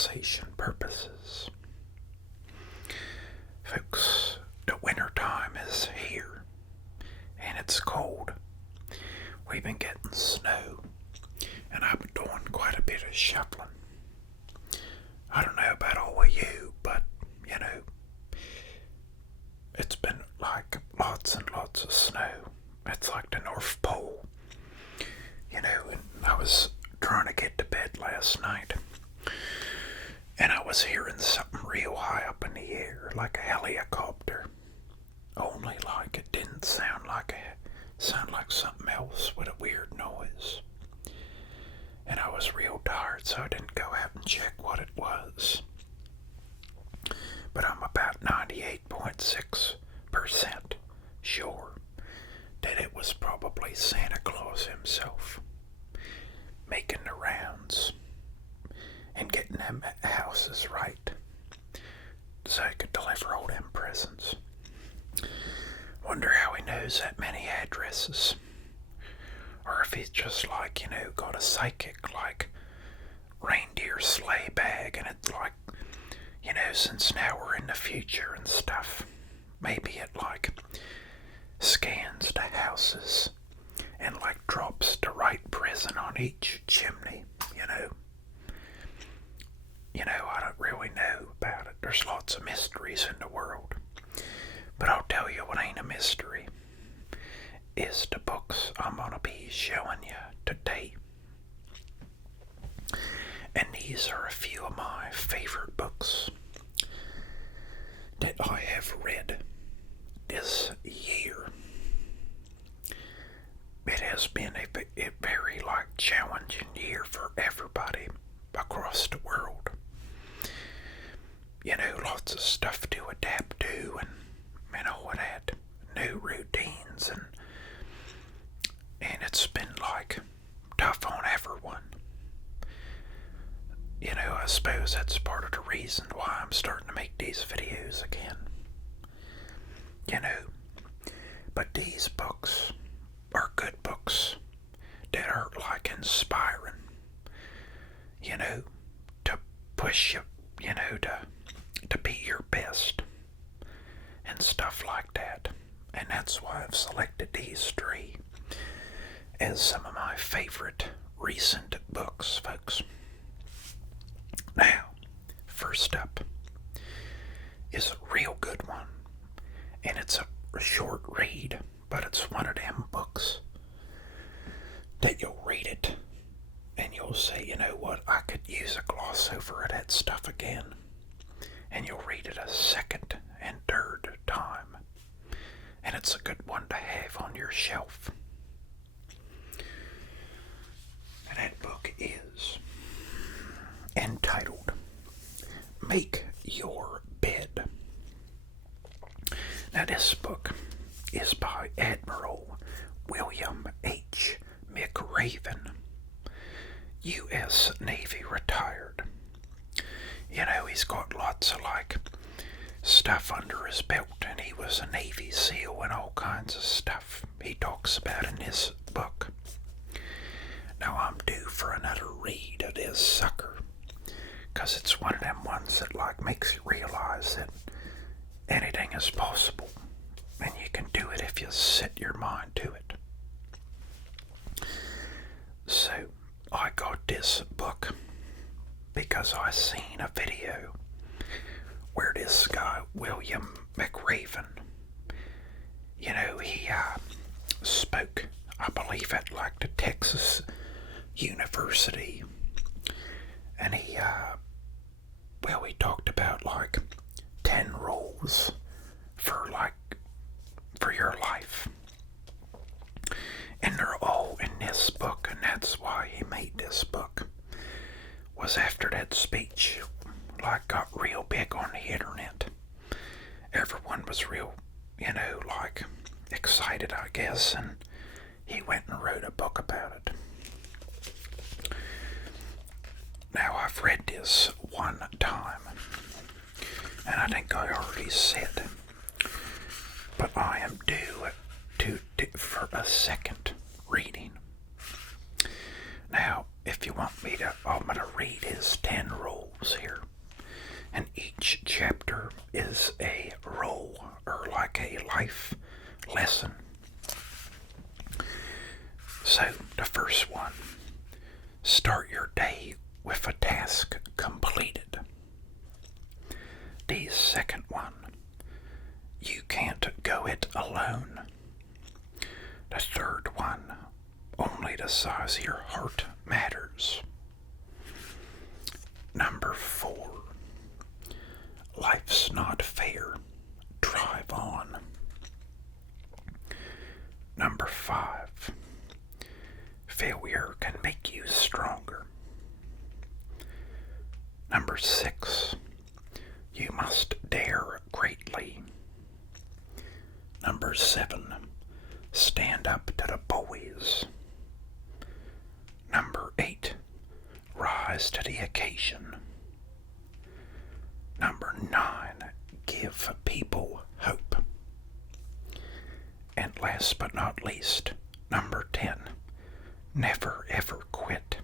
relaxation purposes. Folks, the winter time is here, and it's cold. We've been getting snow, and I've been doing quite a bit of shoveling. I don't know about all of you, but, it's been like lots and lots of snow. It's like the North Pole. And I was trying to get to bed last night, and I was hearing something real high up in the air, like a helicopter. Only like it didn't sound like something else with a weird noise. And I was real tired, so I didn't go out and check what it was. But I'm about 98.6% sure that it was probably Santa Claus himself making the rounds and getting them houses right so he could deliver all them presents. Wonder how he knows that many addresses. Or if he's just like, got a psychic like reindeer sleigh bag, and it's like, since now we're in the future and stuff, maybe it like scans the houses and like drops the right present on each chimney, I don't really know about it. There's lots of mysteries in the world. But I'll tell you what ain't a mystery is the books I'm going to be showing you today. And these are a few of my favorite books that I have read this year. It has been a very challenging year for everybody across the world. Lots of stuff to adapt to, and it had new routines, and it's been tough on everyone. I suppose that's part of the reason why I'm starting to make these videos again. But these books are good books that are inspiring, to push you, to be your best and stuff like that. And that's why I've selected these three as some of my favorite recent books, folks. Now, first up is a real good one, and it's a short read, but it's one of them books that you'll read it and you'll say, you know what, I could use a gloss over that stuff again. And you'll read it a second and third time. And it's a good one to have on your shelf. And that book is entitled Make Your Bed. Now this book is by Admiral William H. McRaven, U.S. Navy retired. He's got lots of stuff under his belt, and he was a Navy SEAL and all kinds of stuff he talks about in his book. Now I'm due for another read of this sucker, 'cause it's one of them ones that makes you realize that anything is possible, and you can do it if you set your mind to it. So I got this book because I seen a video where this guy, William McRaven, he spoke, I believe, at the Texas University, and he talked about 10 rules for your life, and they're all in this book, and that's why he made this book. Was after that speech got real big on the internet. Everyone was real, excited, I guess, and he went and wrote a book about it. Now, I've read this one time, and I think I already said, but I am due for a second reading. Now, if you want me to, I'm going to read his 10 rules. seals here. And each chapter is a role or like a life lesson. So, the first one, start your day with a task completed. The second one, you can't go it alone. The third one, only the size of your heart matters. Number 4, life's not fair. Drive on. Number 5, failure can make you stronger. Number 6, you must dare greatly. Number 7, stand up to the boys. Number 8, rise to the occasion. Number 9, give people hope. And last but not least, number 10, never ever quit.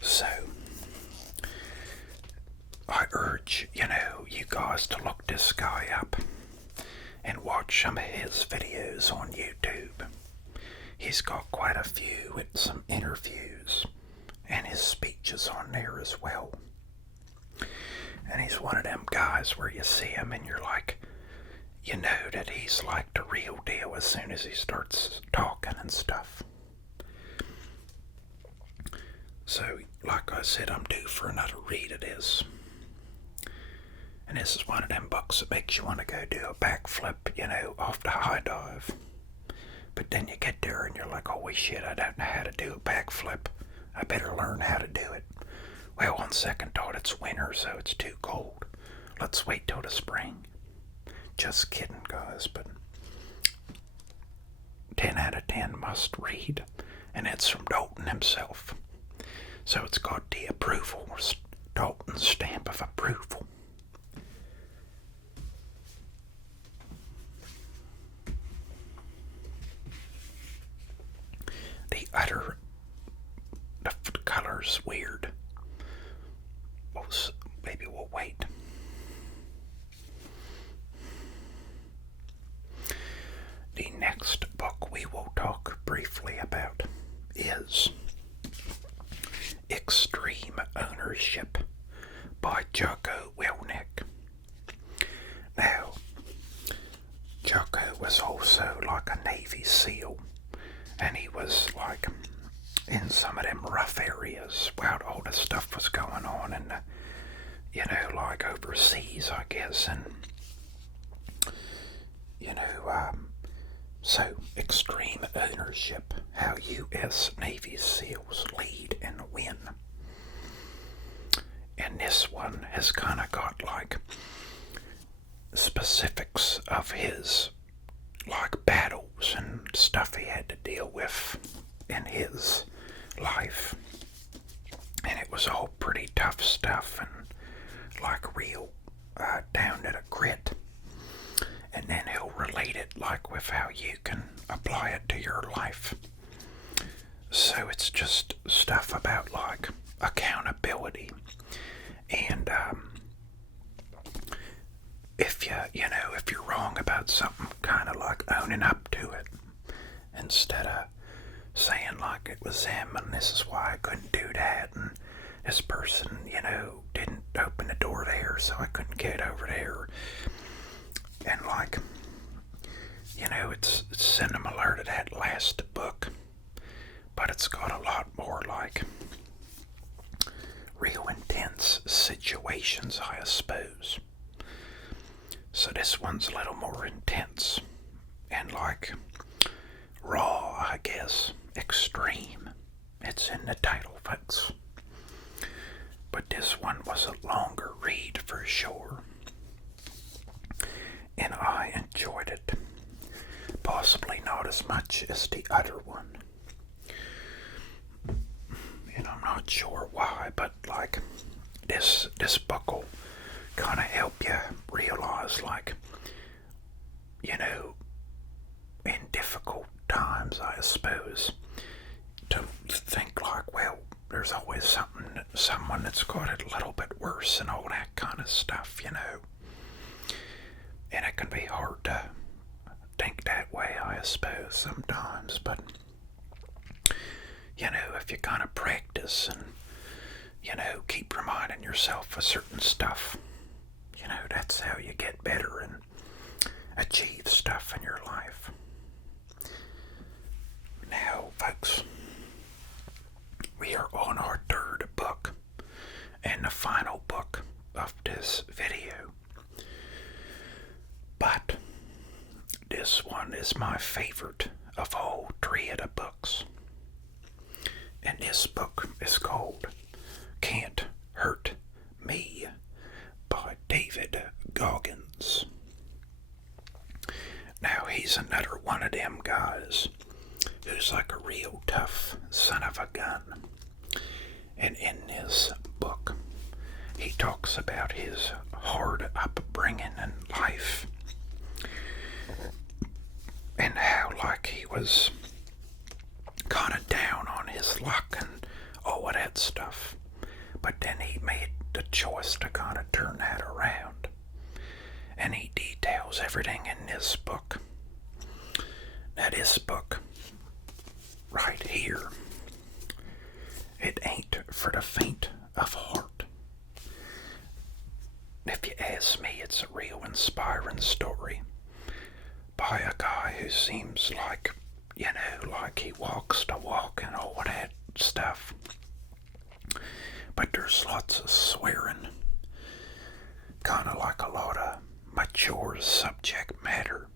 So, I urge, you guys to look this guy up and watch some of his videos on YouTube. He's got quite a few with some interviews and his speeches on there as well. And he's one of them guys where you see him and you're like, you know that he's like the real deal as soon as he starts talking and stuff. So, like I said, I'm due for another read of this. And this is one of them books that makes you want to go do a backflip, off the high dive. But then you get there and you're like, holy shit, I don't know how to do a backflip. I better learn how to do it. Well, on second thought, it's winter, so it's too cold. Let's wait till the spring. Just kidding, guys, but 10 out of 10 must read. And it's from Dalton himself. So it's got the approval, Dalton's stamp of approval. The color's weird. Maybe we'll wait. The next book we will talk briefly about is Extreme Ownership by Jocko Willink. Now, Jocko was also like a Navy SEAL, and he was like in some of them rough areas while all this stuff was going on, and like overseas, I guess, and so extreme ownership, how U.S. Navy SEALs lead and win. And this one has kind of got like specifics of his like battles and stuff he had to deal with in his life. And it was all pretty tough stuff and like real down to the grit. And then he'll relate it like with how you can apply it to your life. So it's just stuff about like accountability and if you're wrong about something, kind of like owning up to it instead of saying like it was him and this is why I couldn't do that and this person didn't open the door there so I couldn't get over there. And like it's similar to that last book, but it's got a lot more like real intense situations, I suppose. So this one's a little more intense and like raw, I guess. Extreme. It's in the title, folks. But this one was a longer read for sure. And I enjoyed it. Possibly not as much as the other one. And I'm not sure why, but like this book will kind of help you realize like, in difficult times, I suppose, to think like, well, there's always someone that's got it a little bit worse and all that kind of stuff, And it can be hard to think that way, I suppose, sometimes. But, if you kind of practice and, keep reminding yourself of certain stuff, that's how you get better and achieve stuff in your life. Now, folks, we are on our third book and the final book of this video. But this one is my favorite of all three of the books. And this book is called Cant Hurt Me by David Goggins. Now, he's another one of them guys who's like a real tough son of a gun. And in this book, he talks about his hard upbringing in life. And how, like, he was kind of down on his luck and all of that stuff. But then he made the choice to kind of turn that around. And he details everything in this book. Now, this book right here, it ain't for the faint of heart. If you ask me, it's a real inspiring story by a guy who seems like, like he walks the walk and all of that stuff. But there's lots of swearing, kind of like a lot of mature subject matter.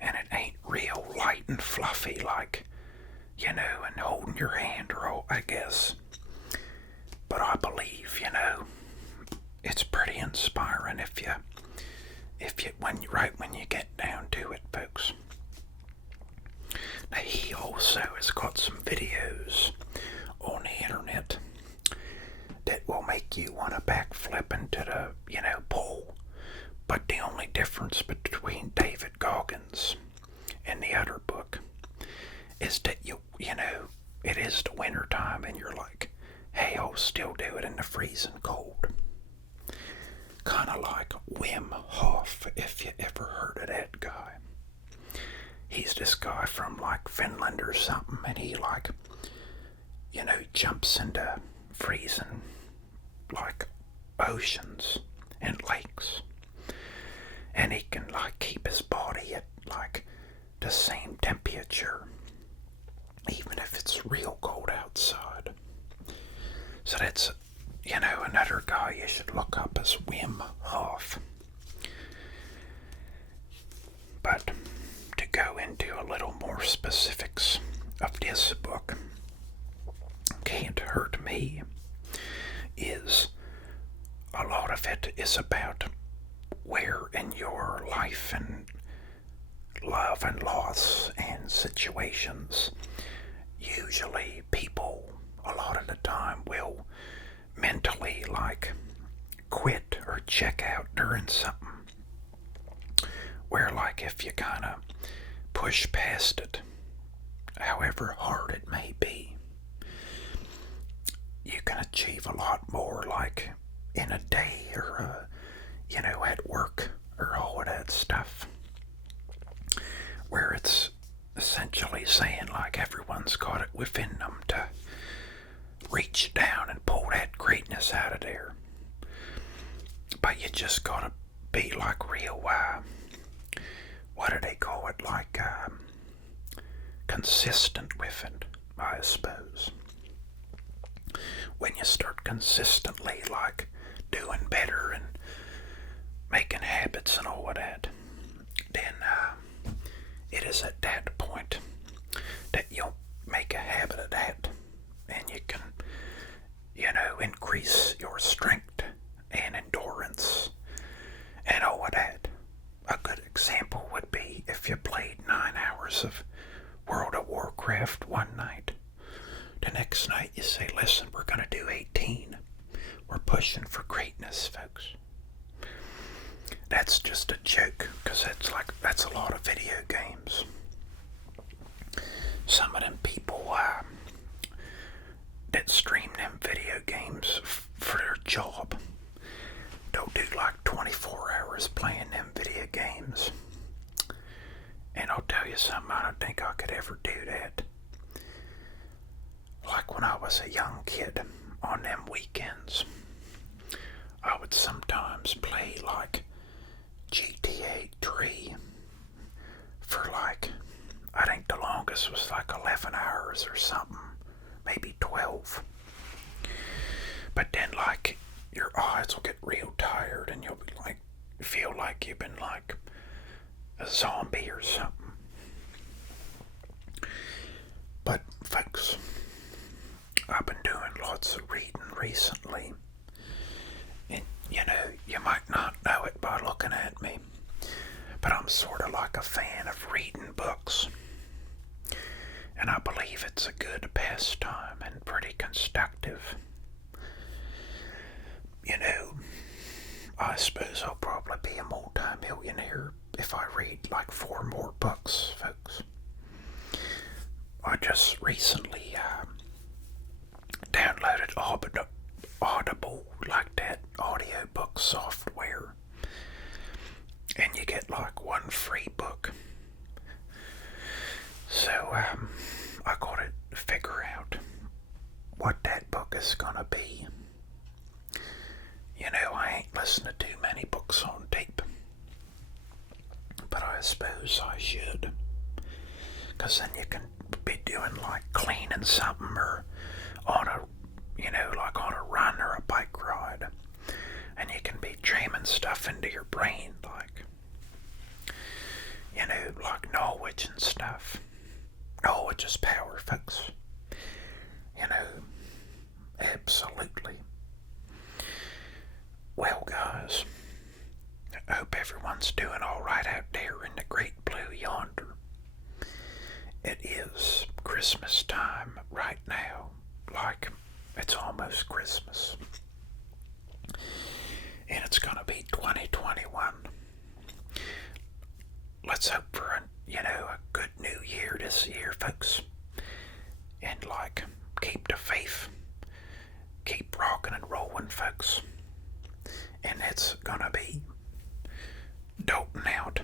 And it ain't real light and fluffy like, and holding your hand or all, I guess. But I believe, it's pretty inspiring when you get down to it, folks. Now, he also has got some videos on the internet that will make you want to backflip into the, pool. But the only difference between David Goggins and the other book is that it is the winter time and you're like, hey, I'll still do it in the freezing cold. Kind of like Wim Hof, if you ever heard of that guy. He's this guy from like Finland or something, and he jumps into freezing like oceans and lakes. And he can keep his body at the same temperature, even if it's real cold outside. So that's, another guy you should look up is Wim Hof. But to go into a little more specifics of this book, Cant Hurt Me, is a lot of it is about where in your life and love and loss and situations, usually people a lot of the time will mentally quit or check out during something. Where if you kind of push past it, however hard it may be, you can achieve a lot more in a day or at work or all of that stuff. Where it's essentially saying everyone's got it within them to reach down and pull that greatness out of there. But you just gotta be real, what do they call it? Consistent with it, I suppose. When you start consistently doing better and making habits and all of that, then it is at that point that you'll make a habit of that, and you can, increase your strength and endurance and all of that. A good example would be if you played 9 hours of World of Warcraft one night. The next night you say, listen, we're going to do 18. We're pushing for greatness, folks. That's just a joke, because that's a lot of video games. Some of them people that that stream them video games for their job. Don't do like 24 hours playing them video games. And I'll tell you something, I don't think I could ever do that. Like when I was a young kid, on them weekends, I would sometimes play like GTA 3 for like, I think the longest was like 11 hours or something, maybe 12. But then like your eyes will get real tired and you'll be like, feel like you've been like a zombie or something. But folks, I've been doing lots of reading recently. And you know, you might not know it by looking at me, but I'm sort of like a fan of reading books. And I believe it's a good pastime and pretty constructive. You know, I suppose I'll probably be a multi-millionaire if I read like 4 more books, folks. I just recently downloaded Audible, like that audiobook software. And you get like 1 free book. So, I gotta figure out what that book is gonna be. You know, I ain't listened to too many books on tape. But I suppose I should. 'Cause then you can be doing like cleaning something or on a, you know, like on a run or a bike ride. And you can be jamming stuff into your brain like, you know, like knowledge and stuff. Knowledge is power, folks. You know, absolutely. Well, guys, I hope everyone's doing alright out there in the great blue yonder. It is Christmas time right now, like it's almost Christmas. And it's gonna be 2021. Let's hope for a good new year this year, folks. And like, keep the faith. Keep rocking and rolling, folks. And it's gonna be Dalton out.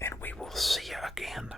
And we will see you again